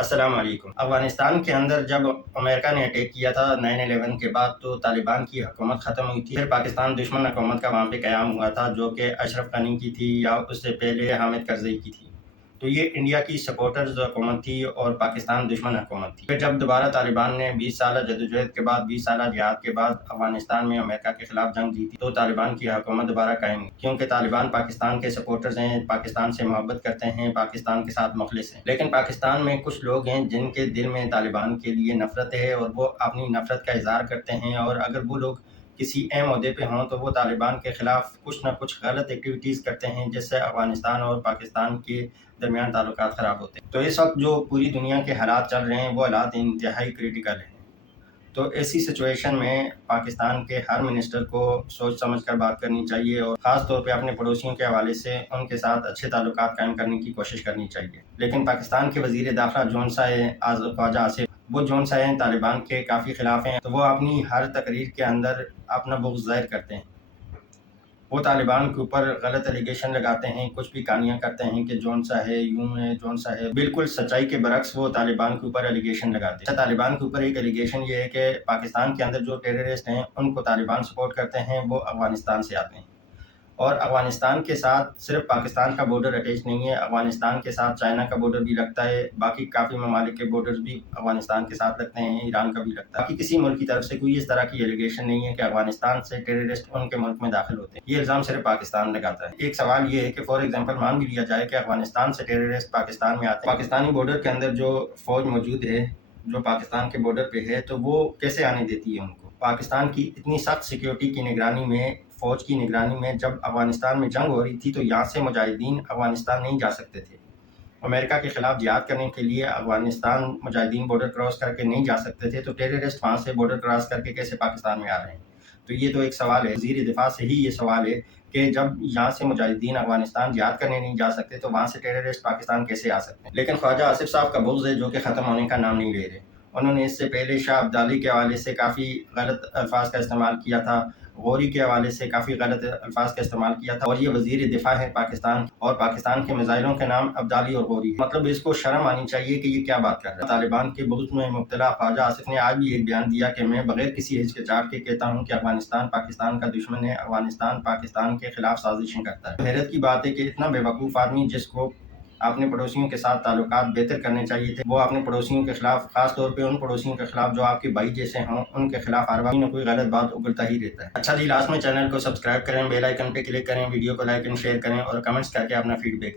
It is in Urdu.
السلام علیکم۔ افغانستان کے اندر جب امریکہ نے اٹیک کیا تھا 9/11 کے بعد تو طالبان کی حکومت ختم ہوئی تھی، پھر پاکستان دشمن حکومت کا وہاں پہ قیام ہوا تھا جو کہ اشرف غنی کی تھی یا اس سے پہلے حامد کرزئی کی تھی۔ تو یہ انڈیا کی سپورٹرز حکومت تھی اور پاکستان دشمن حکومت تھی۔ پھر جب دوبارہ طالبان نے 20 سالہ جدوجہد کے بعد 20 سالہ جہاد کے بعد افغانستان میں امریکہ کے خلاف جنگ جیتی تو طالبان کی حکومت دوبارہ قائم ہوئی، کیونکہ طالبان پاکستان کے سپورٹرز ہیں، پاکستان سے محبت کرتے ہیں، پاکستان کے ساتھ مخلص ہیں۔ لیکن پاکستان میں کچھ لوگ ہیں جن کے دل میں طالبان کے لیے نفرت ہے اور وہ اپنی نفرت کا اظہار کرتے ہیں، اور اگر وہ لوگ کسی اہم عہدے پہ ہوں تو وہ طالبان کے خلاف کچھ نہ کچھ غلط ایکٹیویٹیز کرتے ہیں، جس سے افغانستان اور پاکستان کے درمیان تعلقات خراب ہوتے ہیں۔ تو اس وقت جو پوری دنیا کے حالات چل رہے ہیں وہ حالات انتہائی کریٹیکل ہیں۔ تو ایسی سچویشن میں پاکستان کے ہر منسٹر کو سوچ سمجھ کر بات کرنی چاہیے اور خاص طور پہ اپنے پڑوسیوں کے حوالے سے ان کے ساتھ اچھے تعلقات قائم کرنے کی کوشش کرنی چاہیے۔ لیکن پاکستان کے وزیر داخلہ جون سا ہے خواجہ آصف، وہ جون سا ہیں طالبان کے کافی خلاف ہیں، تو وہ اپنی ہر تقریر کے اندر اپنا بغض ظاہر کرتے ہیں۔ وہ طالبان کے اوپر غلط الیگیشن لگاتے ہیں، کچھ بھی کہانیاں کرتے ہیں کہ جون سا ہے، یوں ہے، جون سا ہے، بالکل سچائی کے برعکس وہ طالبان کے اوپر الیگیشن لگاتے ہیں۔ طالبان کے اوپر ایک الیگیشن یہ ہے کہ پاکستان کے اندر جو ٹیررسٹ ہیں ان کو طالبان سپورٹ کرتے ہیں، وہ افغانستان سے آتے ہیں، اور افغانستان کے ساتھ صرف پاکستان کا بارڈر اٹیچ نہیں ہے، افغانستان کے ساتھ چائنا کا بارڈر بھی لگتا ہے، باقی کافی ممالک کے بارڈرز بھی افغانستان کے ساتھ لگتے ہیں، ایران کا بھی لگتا ہے۔ باقی کسی ملک کی طرف سے کوئی اس طرح کی ایلیگیشن نہیں ہے کہ افغانستان سے ٹیررسٹ ان کے ملک میں داخل ہوتے ہیں، یہ الزام صرف پاکستان لگاتا ہے۔ ایک سوال یہ ہے کہ فار ایگزامپل مان بھی لیا جائے کہ افغانستان سے ٹیررسٹ پاکستان میں آتے ہیں، پاکستانی بارڈر کے اندر جو فوج موجود ہے جو پاکستان کے بارڈر پہ ہے تو وہ کیسے آنے دیتی ہے ان کو؟ پاکستان کی اتنی سخت سیکیورٹی کی نگرانی میں، فوج کی نگرانی میں جب افغانستان میں جنگ ہو رہی تھی تو یہاں سے مجاہدین افغانستان نہیں جا سکتے تھے۔ امریکہ کے خلاف جہاد کرنے کے لیے افغانستان مجاہدین بارڈر کراس کر کے نہیں جا سکتے تھے، تو ٹیررسٹ وہاں سے بارڈر کراس کر کے کیسے پاکستان میں آ رہے ہیں؟ تو یہ تو ایک سوال ہے، وزیر دفاع سے ہی یہ سوال ہے کہ جب یہاں سے مجاہدین افغانستان جہاد کرنے نہیں جا سکتے تو وہاں سے ٹیررسٹ پاکستان کیسے آ سکتے ہیں؟ لیکن خواجہ آصف صاحب کا بغض ہے جو کہ ختم ہونے کا نام نہیں لے رہے۔ انہوں نے اس سے پہلے شاہ عبدالی کے حوالے سے کافی غلط الفاظ کا استعمال کیا تھا، غوری کے حوالے سے کافی غلط الفاظ کا استعمال کیا تھا، اور یہ وزیر دفاع ہے پاکستان، اور پاکستان کے میزائلوں کے نام عبدالی اور غوری ہے۔ مطلب اس کو شرم آنی چاہیے کہ یہ کیا بات کر رہا ہے۔ طالبان کے بغض میں مبتلا خواجہ آصف نے آج بھی ایک بیان دیا کہ میں بغیر کسی ہچکچاہٹ کے کہتا ہوں کہ افغانستان پاکستان کا دشمن ہے، افغانستان پاکستان کے خلاف سازشیں کرتا ہے۔ حیرت کی بات ہے کہ اتنا بے وقوف آدمی جس کو اپنے پڑوسیوں کے ساتھ تعلقات بہتر کرنے چاہیے تھے، وہ اپنے پڑوسیوں کے خلاف، خاص طور پہ ان پڑوسیوں کے خلاف جو آپ کے بھائی جیسے ہوں، ان کے خلاف ہر وقت کوئی غلط بات اگلتا ہی رہتا ہے۔ اچھا جی، لاسٹ میں چینل کو سبسکرائب کریں، بیل آئیکن پہ کلک کریں، ویڈیو کو لائک اینڈ شیئر کریں اور کمنٹس کر کے اپنا فیڈ بیک